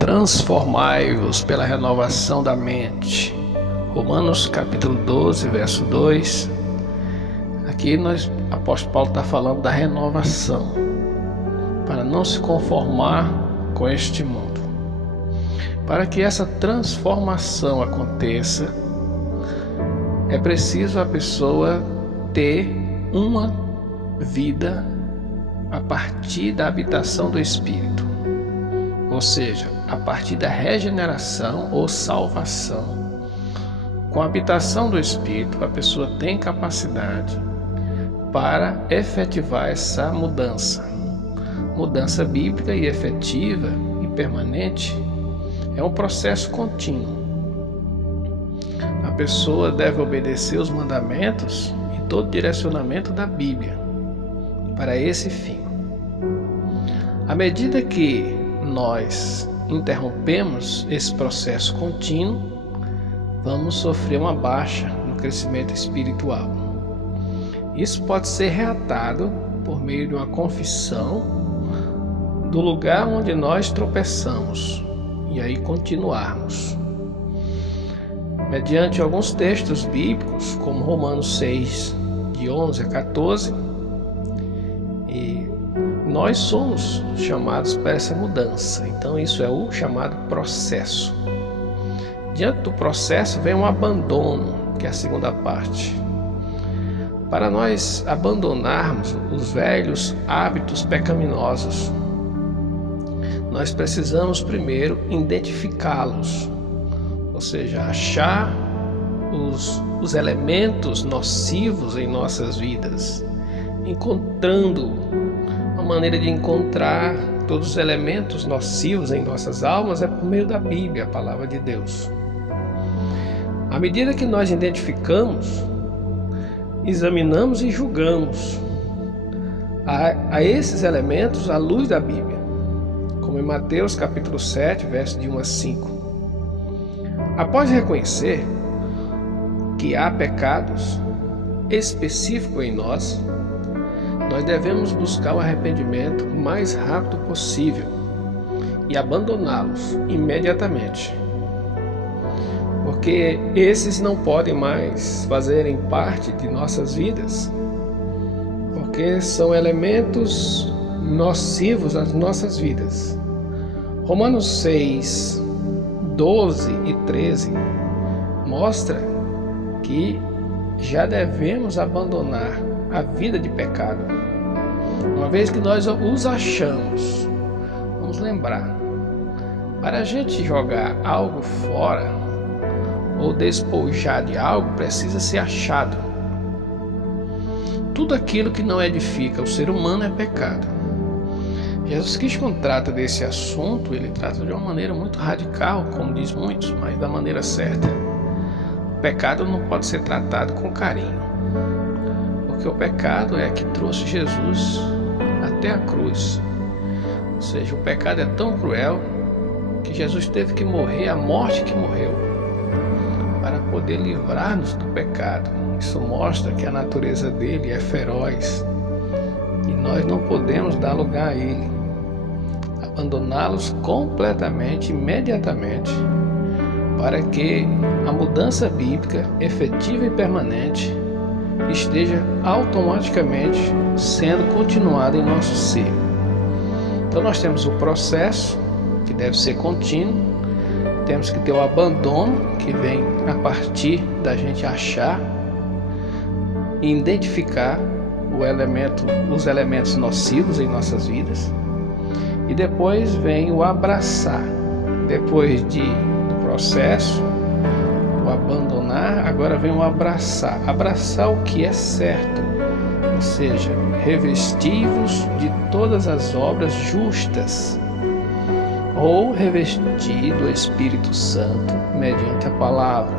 transformai-vos pela renovação da mente. Romanos capítulo 12, verso 2. Aqui o apóstolo Paulo está falando da renovação, para não se conformar com este mundo. Para que essa transformação aconteça, é preciso a pessoa ter uma vida a partir da habitação do Espírito, ou seja, a partir da regeneração ou salvação. Com a habitação do Espírito, a pessoa tem capacidade para efetivar essa mudança. Mudança bíblica e efetiva e permanente é um processo contínuo. A pessoa deve obedecer os mandamentos e todo o direcionamento da Bíblia para esse fim. À medida que nós interrompemos esse processo contínuo, vamos sofrer uma baixa no crescimento espiritual. Isso pode ser reatado por meio de uma confissão do lugar onde nós tropeçamos e aí continuarmos. Mediante alguns textos bíblicos, como Romanos 6, de 11 a 14, e nós somos chamados para essa mudança. Então isso é o chamado processo. Diante do processo vem um abandono, que é a segunda parte. Para nós abandonarmos os velhos hábitos pecaminosos, nós precisamos primeiro identificá-los, ou seja, achar os elementos nocivos em nossas vidas, encontrando uma maneira de encontrar todos os elementos nocivos em nossas almas é por meio da Bíblia, a palavra de Deus. À medida que nós identificamos, examinamos e julgamos a esses elementos à luz da Bíblia, como em Mateus capítulo 7, versos de 1 a 5. Após reconhecer que há pecados específicos em nós devemos buscar o arrependimento o mais rápido possível e abandoná-los imediatamente, porque esses não podem mais fazerem parte de nossas vidas, porque são elementos nocivos às nossas vidas. Romanos 6, 12 e 13 mostra que já devemos abandonar a vida de pecado. Uma vez que nós os achamos, vamos lembrar, para a gente jogar algo fora ou despojar de algo, precisa ser achado. Tudo aquilo que não edifica o ser humano é pecado. Jesus Cristo, quando trata desse assunto, ele trata de uma maneira muito radical, como diz muitos, mas da maneira certa. O pecado não pode ser tratado com carinho, porque o pecado é que trouxe Jesus até a cruz. Ou seja, o pecado é tão cruel que Jesus teve que morrer a morte que morreu para poder livrar-nos do pecado. Isso mostra que a natureza dele é feroz e nós não podemos dar lugar a ele. Abandoná-los completamente, imediatamente, para que a mudança bíblica efetiva e permanente esteja automaticamente sendo continuada em nosso ser. Então nós temos o processo, que deve ser contínuo, temos que ter o abandono, que vem a partir da gente achar e identificar os elementos nocivos em nossas vidas, e depois vem o abraçar. Depois do processo, o abandonar, agora vem o abraçar. Abraçar o que é certo, ou seja, revestivos de todas as obras justas, ou revestir do Espírito Santo mediante a palavra.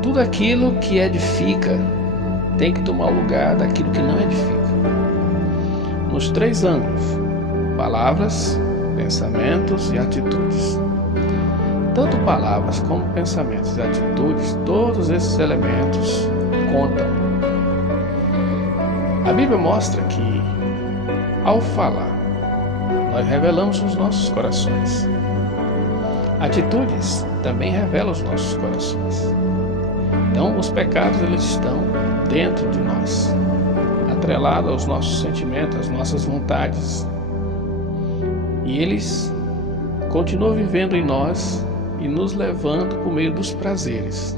Tudo aquilo que edifica tem que tomar o lugar daquilo que não edifica. Nos 3 ângulos: palavras, pensamentos e atitudes. Tanto palavras como pensamentos e atitudes, todos esses elementos contam. A Bíblia mostra que, ao falar, nós revelamos os nossos corações. Atitudes também revelam os nossos corações. Então, os pecados eles estão dentro de nós, atrelados aos nossos sentimentos, às nossas vontades. E eles continuam vivendo em nós e nos levando por meio dos prazeres.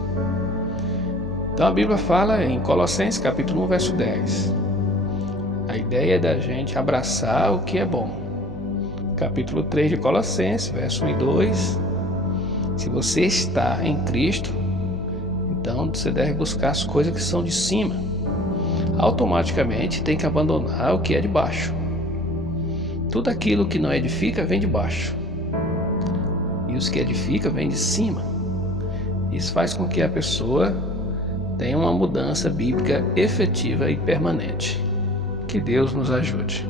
Então a Bíblia fala em Colossenses capítulo 1, verso 10. A ideia é da gente abraçar o que é bom. Capítulo 3 de Colossenses, verso 1 e 2. Se você está em Cristo, então você deve buscar as coisas que são de cima. Automaticamente tem que abandonar o que é de baixo. Tudo aquilo que não edifica vem de baixo. E os que edificam vêm de cima. Isso faz com que a pessoa tenha uma mudança bíblica efetiva e permanente. Que Deus nos ajude.